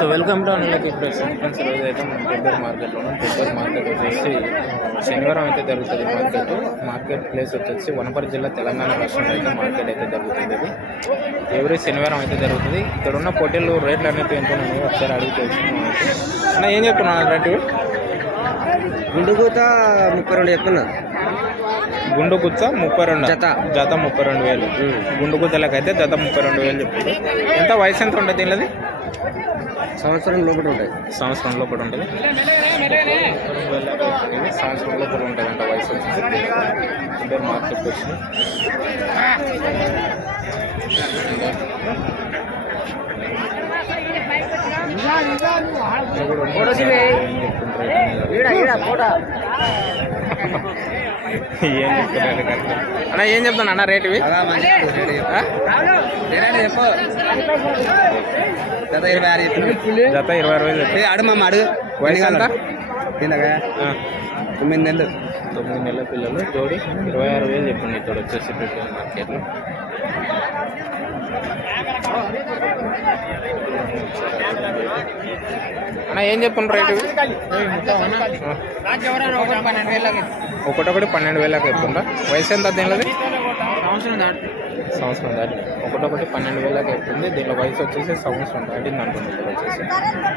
So welcome to అనిలకి friends. ఈరోజు అయితే మనం పెద్దర్ మార్కెట్లో ఉన్నాం. పెద్దర్ మార్కెట్ వచ్చేసి శనివారం అయితే జరుగుతుంది. మార్కెట్ ప్లేస్ వచ్చేసి వనపర్తి జిల్లా తెలంగాణ రాష్ట్రంలో అయితే మార్కెట్ అయితే జరుగుతుంది. ఇది ఎవరీ శనివారం అయితే జరుగుతుంది. ఇక్కడ ఉన్న పోటీలు రేట్లు అనేవి ఎంత ఉన్నాయి ఒకసారి అడిగి తెలుసుకున్నాం. అన్న ఏం చెప్తున్నాను రేటు? గుండుగూత 32 చెప్తున్నా. గుండు గుచ్చ 32 జత 32,000. గుండు గుత్తలకైతే జత 32,000 చెప్తారు. ఎంత వయసు ఎంత ఉంటుంది దీనిది? సంవత్సరం లోపల ఉంటాయి. సంవత్సరం లోపల ఉంటుంది. సంవత్సరం లోపల ఉంటుంది అంట వయసు వచ్చేసి. ఇద్దరు మార్కెట్ వచ్చి ఏం చెప్తున్నారు అన్న? ఏం చెప్తాను అన్న రేటు? జత 26 జత 26,000. అడుమమ్మ అడుగు. వయసు ఎంత? 9 నెలలు. 9 నెలల పిల్లలు. జోడి 26,000 చెప్పింది. ఇక్కడ వచ్చేసి పెట్టిన మార్కెట్లో అన్న ఏం చెప్తున్నారు రేటు? ఒకటొకటి 12,000 చెప్తుండ్రా. వయసు ఎంత దీనిది? సంవత్సరం దాటి. ఒకటొకటి 12,000 చెప్తుంది. దీనిలో వయసు వచ్చేసి సంవత్సరం దాటింది అనుకుంటుంది. ఇక్కడ వచ్చేసి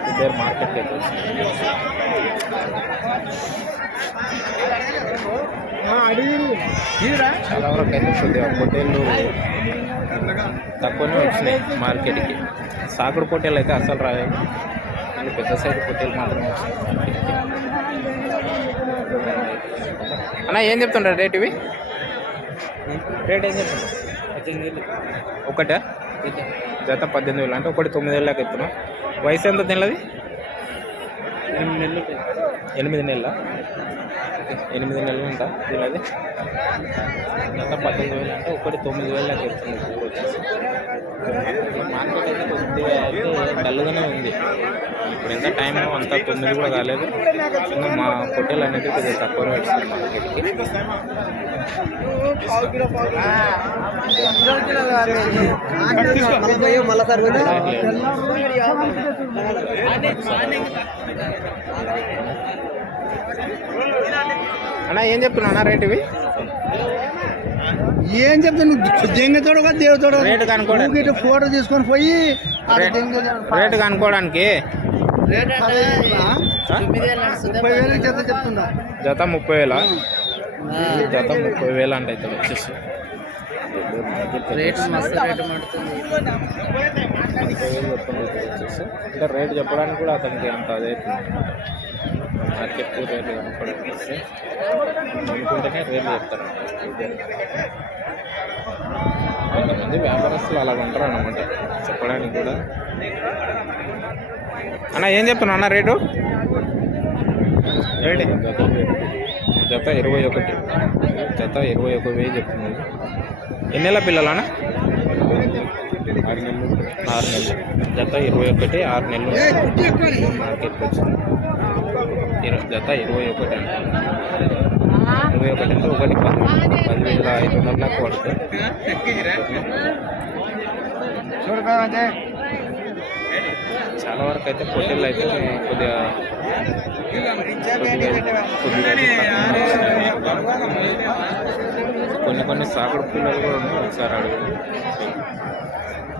ఇద్దరు మార్కెట్కి అయితే వచ్చింది. చాలా వరకు అయితే కొద్దిగా పొట్టేళ్ళు తక్కువనే వచ్చినాయి మార్కెట్కి. సాకుడు పొట్టేళ్ళు అయితే అసలు రాలేదు. పెద్ద సైజు పొట్టేలు మాత్రమే వచ్చినాయి మార్కెట్కి. అన్న ఏం చెప్తుంటారు రేట్ ఇవి? రేట్ ఏం చెప్తున్నా? 18,000. ఒకటే జత 18,000 అంటే ఒకటి 9,000 చెప్తున్నా. వయసు ఎంత తినది? 8 నెలలు. 8 నెలల. 8 నెలలు అంట తినది. జత 18,000 అంటే ఒకటి 9,000 చెప్తుంది. వచ్చేసి మార్కెట్ అయితే కొద్దిగా అయితే డల్గానే ఉంది. ఇప్పుడు ఎంత టైం అంత 9 కూడా కాలేదు. ఇంకా మా పొట్టేలు అనేది కొద్దిగా తక్కువ వచ్చింది మార్కెట్కి. అన్న ఏం చెప్తున్నా రేట్ ఇవి? ఏం చెప్తాను? దెంగతోడు దేవుతోడు రేటు కనుక్కోవడానికి ఫోటో తీసుకొని పోయి రేటు కనుక్కోవడానికి జత చెప్తున్నా. జత 30,000. జత 30,000 అంటే ఇక్కడ వచ్చేసి రేటు వచ్చేసి అంటే రేటు చెప్పడానికి కూడా అతనికి అంత అదే మార్కెట్ రేటు కనుక్కోవడానికి వస్తే అనుకుంటేనే రేట్లు చెప్తారు. కొంతమంది వ్యాపారస్తులు అలా ఉంటారు అన్నమాట చెప్పడానికి కూడా. అన్న ఏం చెప్తున్నా అన్న రేటు? రేటు జత 21. జత 21,000 చెప్తుంది. ఎన్ని నెలల పిల్లలన్న? 6 నెలలు. జత 21, 6 నెలలు మార్కెట్కి వచ్చింది. జత 21 అంటే 21 అంటే ఒకటి 10,500 దాకా పడుతుంది. చాలా వరకు అయితే పొట్టేళ్ళు అయితే కొద్దిగా కొన్ని సాగుడు పిల్లలు కూడా ఉన్నాయి. ఒకసారి అడుగు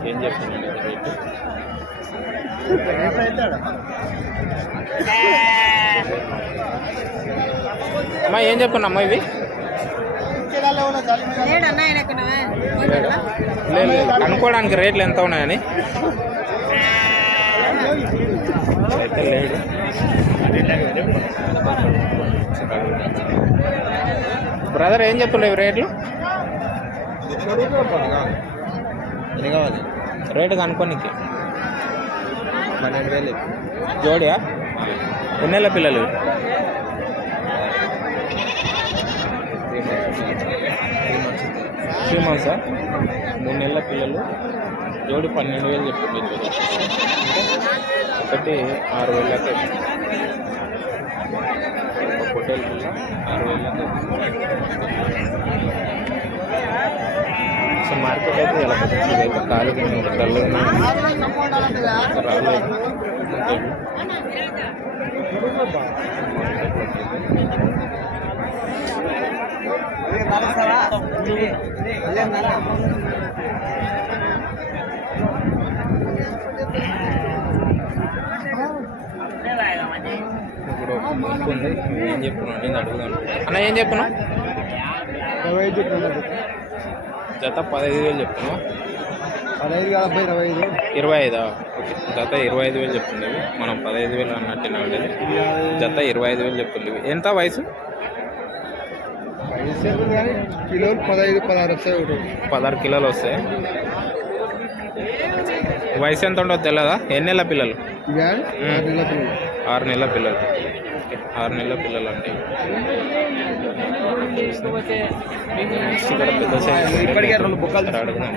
ఏం చెప్తున్నాను రేటు? అమ్మా ఏం చెప్తున్నా అమ్మా ఇవి? లేదు కనుక్కోవడానికి రేట్లు ఎంత ఉన్నాయని అయితే లేడు. బ్రదర్ ఏం చెప్తుండవు రేట్లు? రేటు కనుక్కోనికి 12,000 జోడియా? ఎన్ని నెలల పిల్లలు? 3 months. 3 నెలల పిల్లలు. జోడి 12,000 చెప్తుంది. ఒకటి 6,000 పొట్టేలు పిల్ల 6,000. సో మార్కెట్ అయితే ఎలా ఖాళీ డల్గా రాలేదు. ఇంకేమి ఇప్పుడు బుక్ ఉంది ఏం చెప్తున్నావు నేను అడుగుదాను అన్న ఏం చెప్తున్నావు జత 15,000 చెప్తున్నావు 25 ఓకే జత 25,000 చెప్తుంది మనం 15,000 అన్నట్టు ఉండేది జత 25,000 చెప్తుంది ఎంత వయసు కిలోలు 15-16 వస్తాయి 16 కిలోలు వస్తాయి వయసు ఎంత ఉండదు తెలియదా ఎన్ని నెలల పిల్లలు 6 నెలల పిల్లలు ఓకే 6 నెలల పిల్లలు అంటే ఇక్కడ పెద్ద సైజు ఇప్పటికే 2 బొక్కలు అడుగుదాం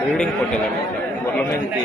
బ్రీడింగ్ పొట్టేలు అనమాట గొర్రెల మీదకి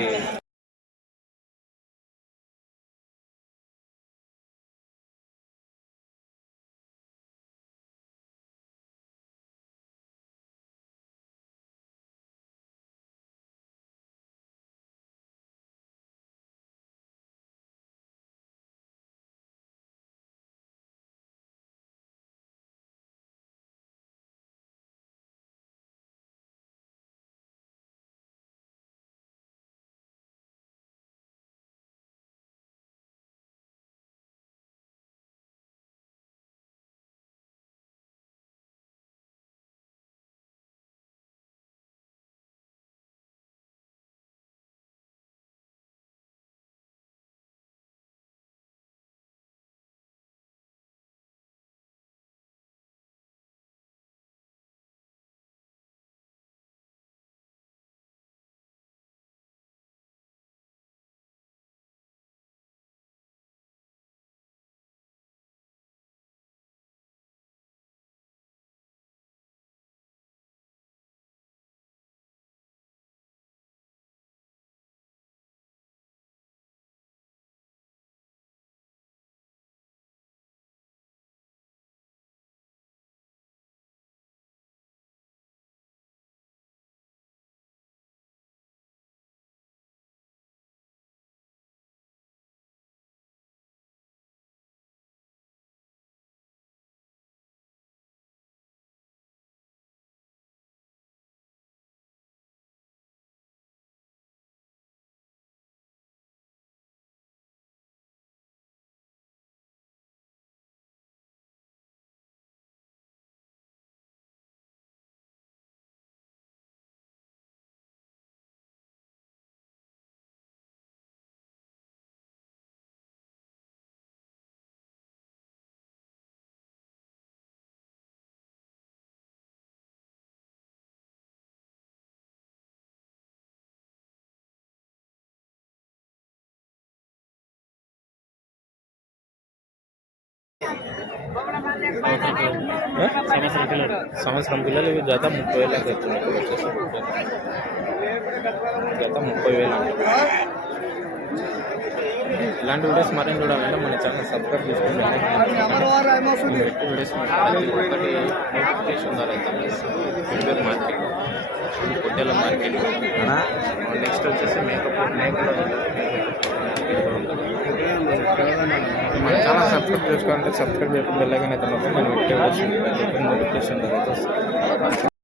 సంవత్సరం పిల్లలు ఇవి జత 30,000 అవుతుంది ఇప్పుడు వచ్చేసి జత 30,000 ఇలాంటి వీడియోస్ మరిన్ని చూడాలంటే మన ఛానల్ సబ్స్క్రైబ్ చేసుకోండి వీడియోస్ ఒకటి నోటిఫికేషన్ ద్వారా అయితే మార్కెట్ పొట్టేల మార్కెట్ నెక్స్ట్ వచ్చేసి మేకలో మన ఛానల్ సబ్స్క్రైబ్ చేసుకోవాలంటే సబ్స్క్రైబ్ చేయకుండా వెళ్ళగానే అయితే మనం పెట్టే నోటిఫికేషన్ ద్వారా అయితే